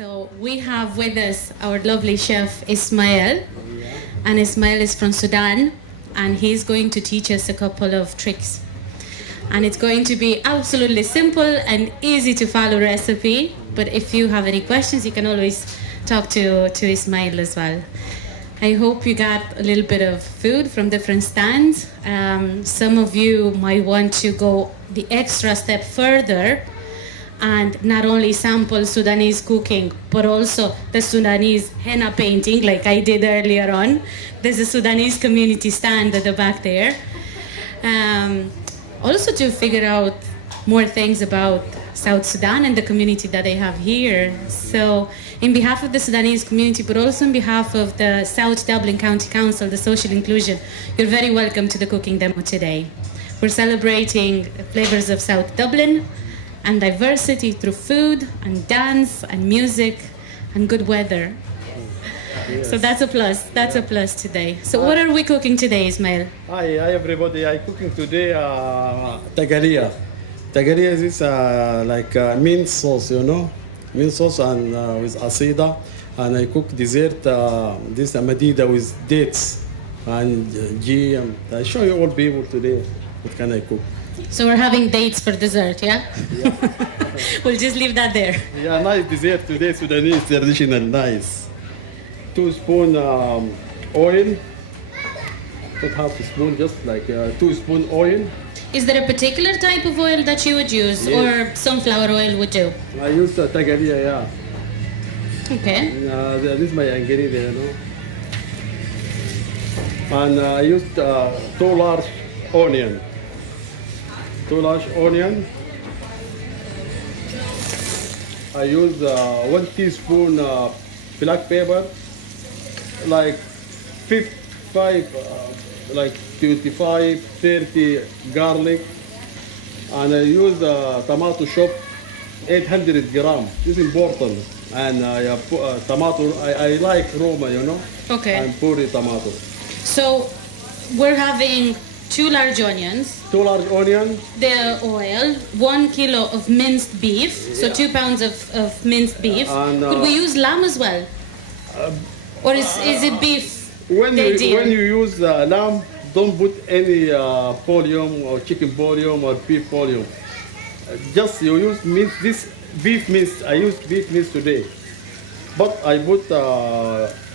So we have with us our lovely chef Ismail, and Ismail is from Sudan, and he's going to teach us a couple of tricks. And it's going to be absolutely simple and easy to follow recipe, but if you have any questions, you can always talk to Ismail as well. I hope you got a little bit of food from different stands. Some of you might want to go the extra step further and not only sample Sudanese cooking, but also the Sudanese henna painting like I did earlier on. There's a Sudanese community stand at the back there. Also to figure out more things about South Sudan and the community that they have here. So in behalf of the Sudanese community, but also on behalf of the South Dublin County Council, the Social Inclusion, you're very welcome to the cooking demo today. We're celebrating Flavours of South Dublin and diversity through food and dance and music and good weather. Yes. So that's a plus. That's a plus today. So what are we cooking today, Ismail? Hi everybody. I'm cooking today tagalia. Tagalia is like mint sauce, you know, mint sauce and with asida. And I cook dessert. This madida with dates and ghee. I show you all people today what can I cook. So we're having dates for dessert, yeah? Yeah. We'll just leave that there. Yeah, nice dessert today, Sudanese traditional, nice. 2 spoon oil, not half a spoon, just like 2 spoon oil. Is there a particular type of oil that you would use, yes, or sunflower oil would do? I use tagalia, yeah. Okay. This is my ingredient, you know. And I used 2 large onion. 2 large onion. I use 1 teaspoon black pepper, like 25, 30 garlic, and I use tomato shop 800 gram. This is important. And I put tomato. I like Roma, you know. Okay. And puri tomato. So we're having 2 large onions. 2 large onions. The oil, 1 kilo of minced beef, so yeah, 2 pounds of minced beef. And, could we use lamb as well? Or is it beef? When you use lamb, don't put any bouillon or chicken bouillon or beef bouillon. Just you use mince, this beef mince. I use beef mince today, but I put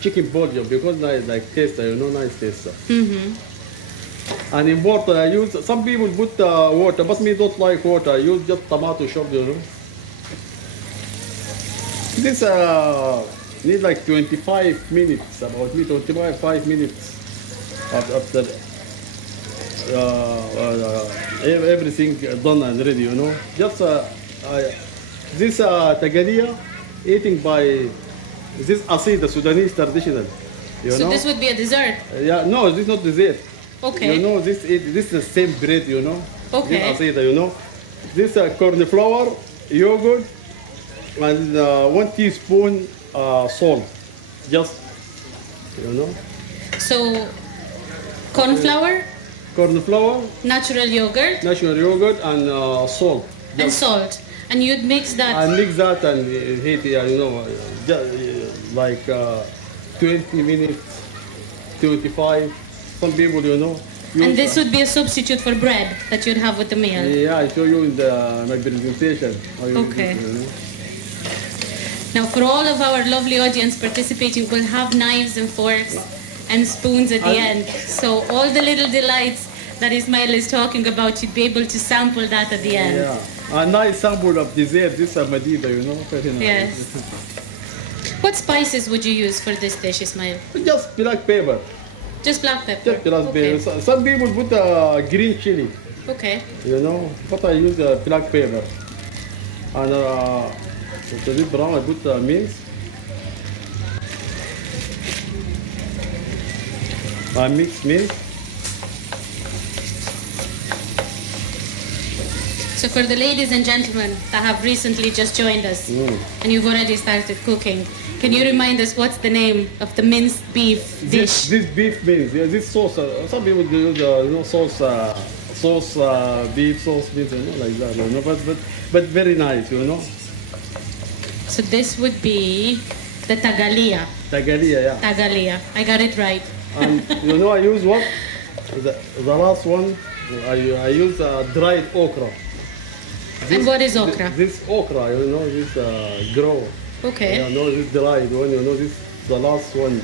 chicken bouillon because nice, like taste, you know, nice taste. Mm-hmm. And in water, I use, some people put water, but me don't like water. I use just tomato shop, you know. This need like 25 minutes, about 25 minutes after everything done and ready, you know. Just this tagalia eating by this asida, Sudanese traditional, you know. So this would be a dessert? Yeah, no, this is not dessert. Okay. You know, this is the same bread, you know. Okay. This asida, you know. This corn flour, yogurt, and 1 teaspoon salt, just, you know. So, corn flour, natural yogurt, and salt. and salt. And you'd mix that? And mix that and heat, you know, just, like 20 minutes, 25. Some people, you know. And this would be a substitute for bread that you'd have with the meal? Yeah, I show you in my presentation. Okay. You know. Now, for all of our lovely audience participating, we'll have knives and forks and spoons at the end. So all the little delights that Ismail is talking about, you'd be able to sample that at the end. Yeah, a nice sample of dessert. This is madida, you know. Very nice. Yes. What spices would you use for this dish, Ismail? Just black pepper. Just black pepper? Just black pepper. Some people put green chili. Okay. You know, but I use black pepper. And a bit brown, I put mince. I mix mince. So for the ladies and gentlemen that have recently just joined us, and you've already started cooking, can you remind us what's the name of the minced beef dish? This beef mince, yeah, this sauce. Some people do you know, sauce, beef sauce, you know, like that. You know, but very nice, you know. So this would be the tagalia. Tagalia, yeah. Tagalia. I got it right. And you know, I use what? The last one, I use dried okra. And what is okra? This okra, you know, this grow. Okay. Yeah, no, this dried one, you know, this the last one.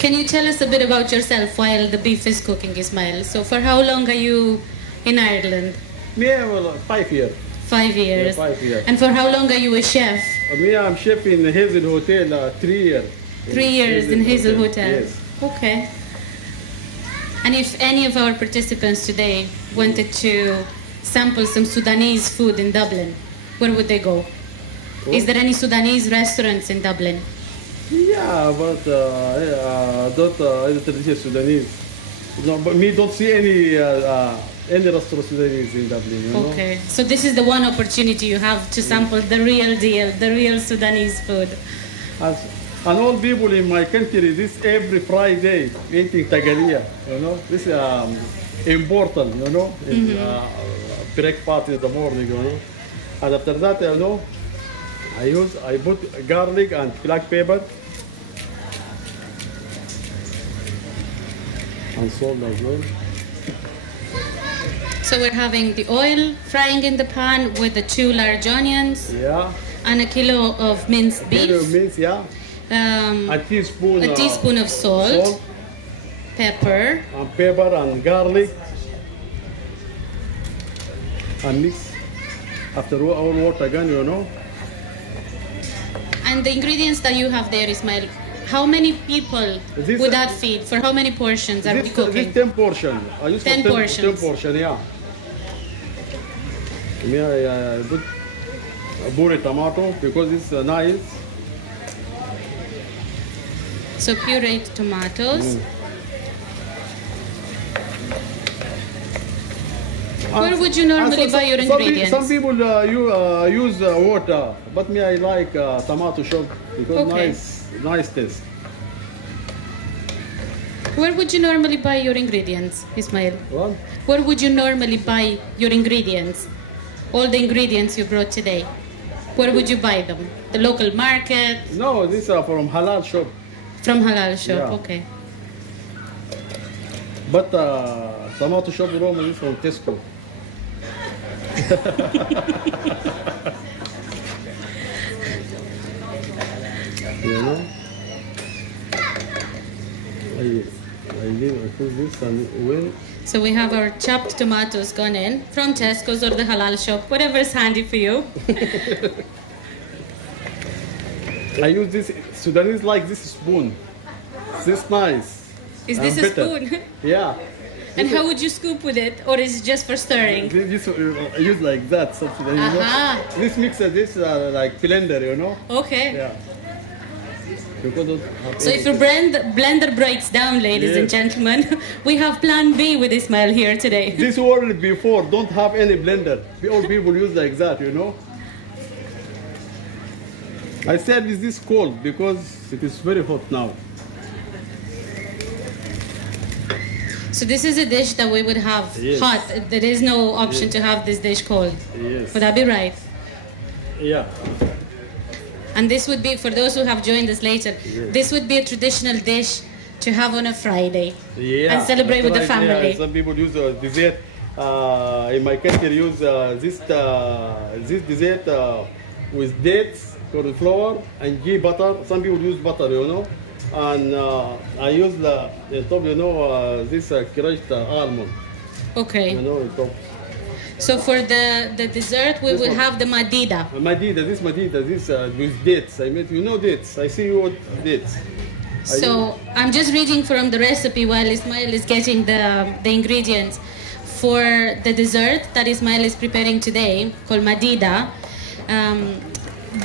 Can you tell us a bit about yourself while the beef is cooking, Ismail? So for how long are you in Ireland? Me, well, 5 years. 5 years. Yeah, 5 years. And for how long are you a chef? Me, I'm chef in Hazel Hotel 3 years. 3 years in Hazel Hotel. Yes. Okay. And if any of our participants today wanted to sample some Sudanese food in Dublin, where would they go? Is there any Sudanese restaurants in Dublin? Yeah, but not traditional Sudanese. No, but me don't see any restaurant Sudanese in Dublin. You know? Okay, so this is the one opportunity you have to sample the real deal, the real Sudanese food. And all people in my country, this every Friday eating tagalia. You know, this is important. You know, breakfast in the morning. You know, and after that, you know, I put garlic and black pepper and salt as well. So we're having the oil frying in the pan with the 2 large onions Yeah. and a kilo of minced beef, Means, yeah. A teaspoon of salt, pepper, and pepper and garlic, and mix after all water again, you know. and the ingredients that you have there, Ismail. How many people This- would that feed? For how many portions are we This cooking? 10 portion. I use 10 portions. 10 portion, yeah. Me, I put a puree tomato because it's nice. So pureed tomatoes. Where would you normally buy your ingredients? Some people use water, but me, I like tomato shop because Okay. nice taste. Where would you normally buy your ingredients, Ismail? What? Where would you normally buy your ingredients? All the ingredients you brought today. Where would you buy them? The local market? No, these are from halal shop. From halal shop, Yeah. okay. But tomato shop Rome is from Tesco. You know? I put this and when So we have our chopped tomatoes gone in from Tesco's or the halal shop, whatever's handy for you. I use this Sudanese like this spoon. This nice. Is and this a bitter. spoon? Yeah. And how would you scoop with it? Or is it just for stirring? This I use like that something. You know? Aha. This mixer, this like blender, you know. Okay. Yeah. Because don't have So any- if your blender breaks down, ladies and Yes. gentlemen, we have plan B with Ismail here today. This world before don't have any blender. All people use like that, you know. I said is this cold because it is very hot now. So this is a dish that we would have Yes. hot. There is no option to have this dish cold. Yes. Would that be right? Yeah. And this would be, for those who have joined us later, this would be a traditional dish to have on a Friday Yeah. and celebrate with the That's right. family. Yeah, some people use dessert. In my country, use this dessert with dates, cauliflower, and ghee butter. Some people use butter, you know. And I use the top, you know, this crushed almond, Okay. you know, top. So for the dessert, we This will one. have the madida. Madida, this with dates. I mean, you know dates. I see you with dates. So I'm just reading from the recipe while Ismail is getting the ingredients. For the dessert that Ismail is preparing today, called madida,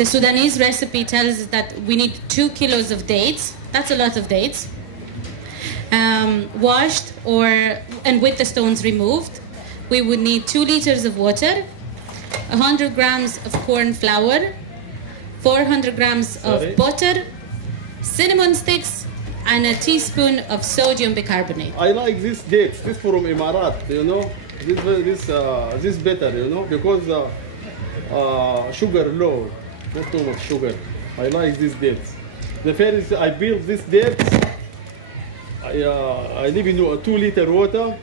the Sudanese recipe tells us that we need 2 kilos of dates. That's a lot of dates. Washed and with the stones removed. We would need 2 liters of water, 100 grams of corn flour, 400 grams of Sorry? butter, cinnamon sticks, and a teaspoon of sodium bicarbonate. I like this dates. This from Emirat, you know. This better, you know, because sugar low, not too much sugar. I like these dates. The first I build these dates. I leave in 2-liter water,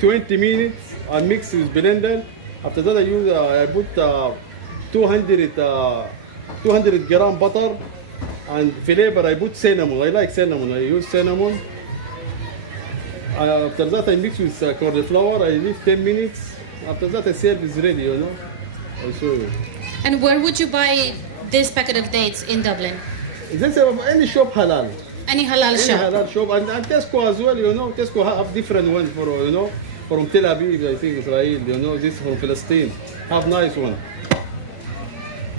20 minutes. I mix with blender. After that I put 200 gram butter, and flavor I put cinnamon. I like cinnamon. I use cinnamon. After that I mix with corn flour. I leave 10 minutes. After that I serve is ready. I'll show you. And where would you buy this packet of dates in Dublin? This any shop halal. Any halal shop? Any halal shop, and Tesco as well. Tesco have different ones for from Tel Aviv, I think Israel. This from Palestine have nice one.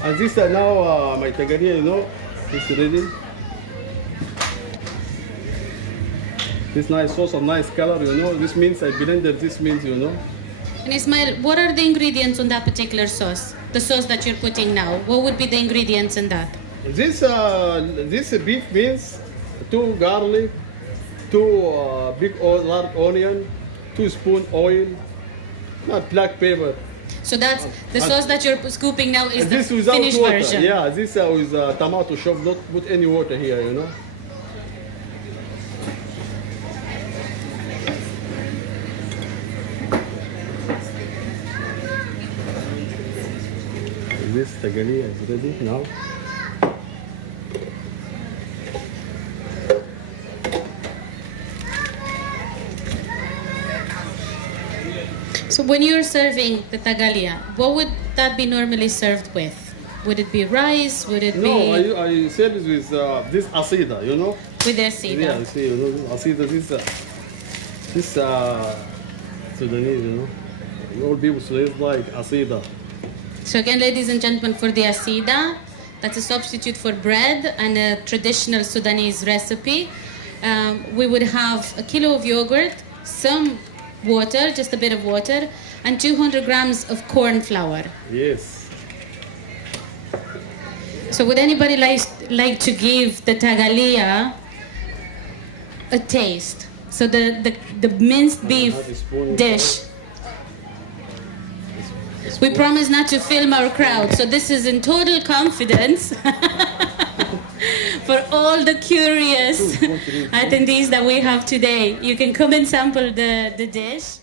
And this now my tagaria, it's ready. This nice sauce and nice color, This means I blended. This means, And Ismail, what are the ingredients on that particular sauce? The sauce that you're putting now. What would be the ingredients in that? This beef means 2 garlic, 2 big large onion, 2 spoon oil, not black pepper. So that's the sauce that you're scooping now is this the without finished water. version. Yeah, this with tomato shop. Not put any water here, This tagalia is ready now. So when you're serving the tagalia, what would that be normally served with? Would it be rice? Would it be... No, I serve it with this asida, With the asida? Yeah, see, asida, this Sudanese, All people say like asida. So again, ladies and gentlemen, for the asida, that's a substitute for bread and a traditional Sudanese recipe. We would have a kilo of yogurt, some water, just a bit of water, and 200 grams of corn flour. Yes. So would anybody like to give the tagalia a taste? So the minced beef dish. We promise not to film our crowd, so this is in total confidence for all the curious attendees that we have today. You can come and sample the dish.